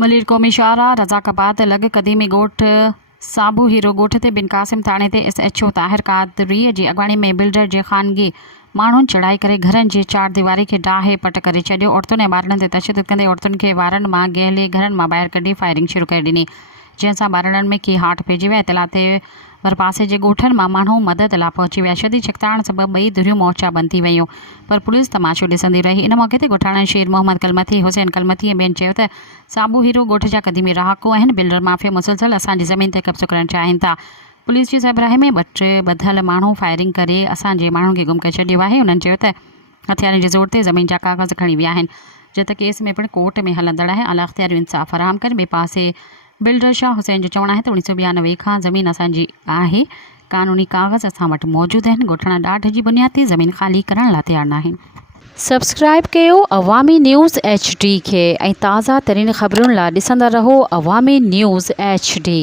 मलिर क़ौमी शाहरा रज़ाकाबाद लॻ क़दीमी ॻोठ साबू हीरो ॻोठ ते बिन क़ासिम थाणे ते SHO ताहिर क़ादरी जी अॻवाणी में बिल्डर जे ख़ानगी माण्हुनि चढ़ाई करे घरनि जी चार दीवारी खे डाहे पट करे छॾियो। औरतुनि ऐं ॿारनि ते तशदुद कंदे औरतुनि खे वारनि मां गहले घरनि मां ॿाहिरि कढी फायरिंग शुरू करे ॾिनी, जंहिंसां ॿारनि में कीहाट पइजी विया। इतला ते वरपासे जे ॻोठनि मां माण्हू मदद लाइ पहुची विया। शदीद छिकताइण सबबि ॿई धुरियूं मोर्चा बंदि थी वियूं, पर पुलिस तमाशो ॾिसंदी रही। इन मौक़े ते ॻोठाणनि शेर मोहम्मद कलमथी, हुसैन कलमथी ऐं ॿियनि चयो त साबू हीरो ॻोठ जा क़दीमी रहाको आहिनि। बिल्डर माफ़िया मुसलसल असांजी ज़मीन ते कब्ज़ो करणु चाहिनि था। पुलिस जी सरबराही में ॿ टे ॿधल माण्हू फायरिंग करे असांजे माण्हुनि खे गुम करे छॾियो आहे। उन्हनि चयो त हथियारनि जे ज़ोर ते ज़मीन जा कागज़ खणी विया आहिनि, जो त केस में पिणु कोर्ट में हलंदड़ आहे। आला अख़्तियारियूं इंसाफ़ फराहम कनि। ॿिए पासे बिल्डर शाह हुसैन जो चवणु आहे त 1992 खां ज़मीन असांजी आहे, कानूनी कागज़ असां वटि मौजूदु आहिनि। ॻोठाणा ॾाढ जी बुनियाद ते ज़मीन ख़ाली करण लाइ तयारु न आहिनि। सब्सक्राइब कयो अवामी न्यूज़ HD खे ऐं ताज़ा तरीन ख़बरुनि लाइ ॾिसंदा रहो अवामी न्यूज़ HD।